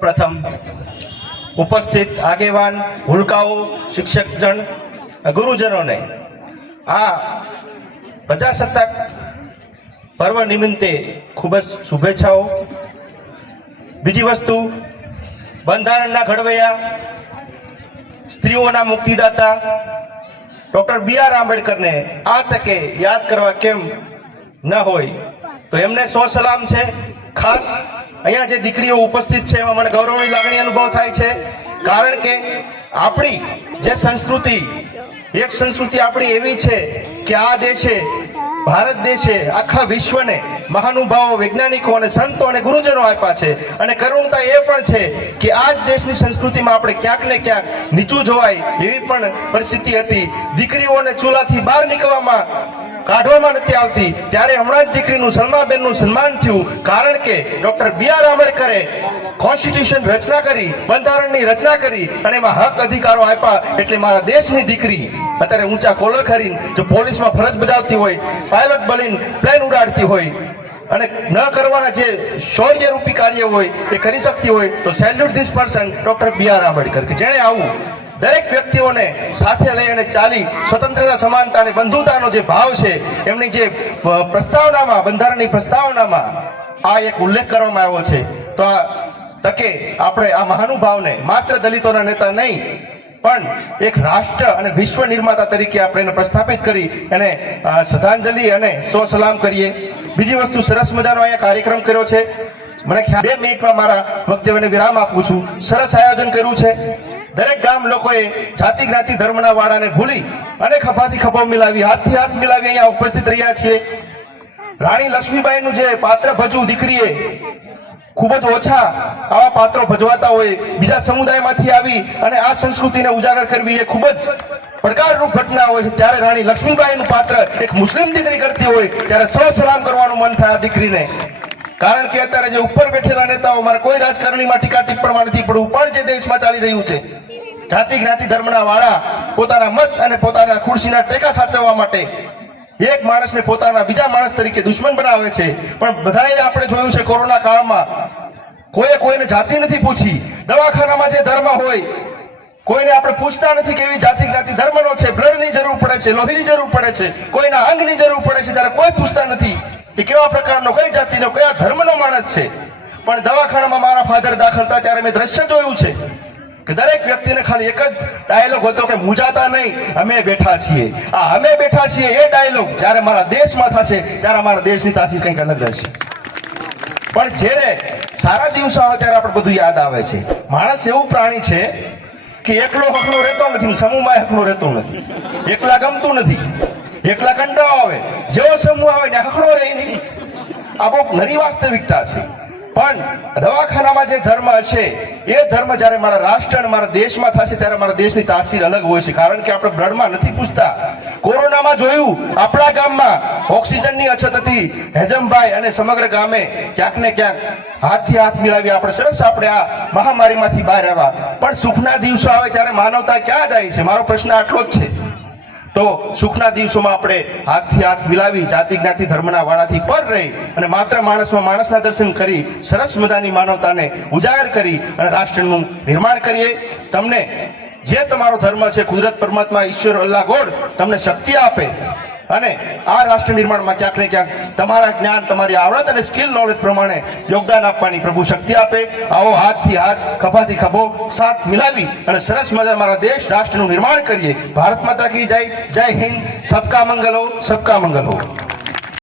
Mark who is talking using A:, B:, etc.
A: પ્રથમ ઉપસ્થિત આગેવાન ભૂલકાઓ શિક્ષકજન ગુરુજનોને આ પ્રજાસત્તાક પર્વ નિમિત્તે ખૂબ જ શુભેચ્છાઓ. બીજી વસ્તુ, બંધારણના ઘડવૈયા, સ્ત્રીઓના મુક્તિદાતા, ડૉક્ટર બી આર આંબેડકરને આ તકે યાદ કરવા કેમ ન હોય, તો એમને સો સલામ છે. ખાસ અહીંયા જે દીકરીઓ ઉપસ્થિત છે, એમાં મને ગૌરવની લાગણી અનુભવ થાય છે. કારણ કે આપણી જે સંસ્કૃતિ, એક સંસ્કૃતિ આપણી એવી છે કે આ દેશે, ભારત દેશે, આખા વિશ્વને મહાનુભાવો, વૈજ્ઞાનિકો અને સંતો અને ગુરુજનો આપ્યા છે. અને કરુણતા એ પણ છે કે આ જ દેશની સંસ્કૃતિમાં આપણે ક્યાંક ને ક્યાંક નીચું જોવાય એવી પણ પરિસ્થિતિ હતી. દીકરીઓને ચૂલાથી બહાર નીકળવામાં કાઢવામાં નથી આવતી. ત્યારે હમણાં જ દીકરીનું સલમાબેનનું સન્માન થયું. કારણ કે ડોક્ટર બી આર આંબેડકરે કોન્સ્ટિટ્યુશન રચના કરી, બંધારણની રચના કરી અને એમાં હક અધિકારો આપ્યા. એટલે મારા દેશની દીકરી અત્યારે ઊંચા કોલર ખરીને જો પોલીસમાં ફરજ બજાવતી હોય, પાયલટ બનીને પ્લેન ઉડાડતી હોય અને ન કરવાના જે શૌર્ય રૂપી કાર્ય હોય એ કરી શકતી હોય, તો salute this person doctor B R Ambedkar, કે જેણે આવું દરેક વ્યક્તિઓને સાથે લઈ અને ચાલી સ્વતંત્રતા, સમાનતા અને બંધુતાનો જે ભાવ છે, એમની જે પ્રસ્તાવનામાં, બંધારણની પ્રસ્તાવનામાં આ એક ઉલ્લેખ કરવામાં આવ્યો છે. તો આ તકે આપણે આ મહાનુભાવને, માત્ર દલિતોના નેતા નહીં, પણ એક રાષ્ટ્ર અને વિશ્વ નિર્માતા તરીકે આપણે એને પ્રસ્થાપિત કરી એને શ્રદ્ધાંજલિ અને સો સલામ કરીએ. બીજી વસ્તુ, સરસ મજાનો અહીંયા કાર્યક્રમ કર્યો છે. મને ખ્યાલ બે મિનિટમાં મારા વક્તવ્યને વિરામ આપું છું. સરસ આયોજન કર્યું છે. દરેક ગામ લોકોએ જાતિ જ્ઞાતિ ધર્મના વાળાને ભૂલી અને ખભાથી ખભો મિલાવી, હાથથી હાથ મિલાવી અહીંયા ઉપસ્થિત રહ્યા છીએ. રાણી લક્ષ્મીબાઈનું જે પાત્ર ભજવું દીકરીએ ખૂબ જ ઓછા આવા પાત્રો ભજવાતા હોય, બીજા સમુદાયમાંથી આવી અને આ સંસ્કૃતિને ઉજાગર કરવી એ ખૂબ જ પડકારરૂપ ઘટના હોય ત્યારે રાણી લક્ષ્મીબાઈનું પાત્ર એક મુસ્લિમ દીકરી કરતી હોય, ત્યારે સૌ સલામ કરવાનું મન થાય દીકરીને. કારણ કે અત્યારે જે ઉપર બેઠેલા નેતાઓ, મારે કોઈ રાજકારણીમાં ટીકા ટિપ્પણમાં નથી પડવું, પણ જે દેશમાં ચાલી રહ્યું છે જાતિ જ્ઞાતિ ધર્મના વાળા પોતાના મત અને પોતાના ખુરશીના ટેકા સાચવવા માટે એક માણસને પોતાના બીજા માણસ તરીકે દુશ્મન બનાવે છે. પણ બધાએ આપણે જોયું છે કોરોના કાળમાં કોઈએ કોઈને જાતિ નથી પૂછી. દવાખાનામાં જે ધર્મ હોય, કોઈને આપણે પૂછતા નથી કે એવી જાતિ જ્ઞાતિ ધર્મનો છે. બ્લડની જરૂર પડે છે, લોહીની જરૂર પડે છે, કોઈના અંગની જરૂર પડે છે ત્યારે કોઈ પૂછતા નથી કે કેવા પ્રકારનો, કઈ જાતિનો, કયા ધર્મનો માણસ છે. પણ દવાખાનામાં મારા ફાધર દાખલ હતા ત્યારે મેં દ્રશ્ય જોયું છે. કે દરેક વ્યક્તિને ખાલી એક જ ડાયલોગ હતો કે મુજાતા નહીં. અમે બેઠા છીએ. આ અમે બેઠા છીએ એ ડાયલોગ જ્યારે મારા દેશમાં થશે, ત્યારે અમારા દેશની તાસીર કંઈક અલગ રહેશે. પણ જ્યારે સારા દિવસો આવે ત્યારે આપણે બધું યાદ આવે છે. માણસ એવું પ્રાણી છે કે એકલો હકલો રહેતો નથી, સમૂહમાં હકલો રહેતો નથી. એકલા ગમતું નથી. એકલા કંટાળો આવે. જેવો સમૂહ આવે ને હકલો રહી નહીં. આ બહુ નરી વાસ્તવિકતા છે. પણ દવાખાનામાં જે ધર્મ હશે, એ ધર્મ જ્યારે મારા રાષ્ટ્ર અને મારા દેશમાં થશે ત્યારે મારા દેશની તાસીર અલગ હોય છે. કારણ કે આપણે બ્લડમાં નથી પૂછતા. કોરોનામાં જોયું, આપણા ગામમાં ઓક્સિજનની અછત હતી. હેજમભાઈ અને સમગ્ર ગામે ક્યાંક ને ક્યાંક હાથથી હાથ મિલાવી આપણે, સરસ આપણે આ મહામારીમાંથી બહાર આવ્યા. પણ સુખના દિવસો આવે ત્યારે માનવતા ક્યાં જાય છે? મારો પ્રશ્ન આટલો જ છે. તો સુખના દિવસોમાં આપણે હાથથી હાથ મિલાવી જાતિ, જ્ઞાતિ, ધર્મના વાળાથી પર રહી અને માત્ર માણસમાં માણસના દર્શન કરી સરસ મજાની માનવતાને ઉજાગર કરી અને રાષ્ટ્રનું નિર્માણ કરીએ. તમને જે તમારો ધર્મ છે, કુદરત પરમાત્મા, ઈશ્વર, અલ્લાહ ગોડ તમને શક્તિ આપે. અને આ રાષ્ટ્ર નિર્માણમાં ક્યાંક ને ક્યાંક તમારા જ્ઞાન, તમારી આવડત અને સ્કિલ નોલેજ પ્રમાણે યોગદાન આપવાની પ્રભુ શક્તિ આપે. આવો હાથથી હાથ, ખભાથી ખભો સાથ મિલાવી અને સરસ મજા મારા દેશ રાષ્ટ્રનું નિર્માણ કરીએ. ભારત માતા કી જય જય હિન્દ. સબકા મંગલ સબકા મંગલ હો.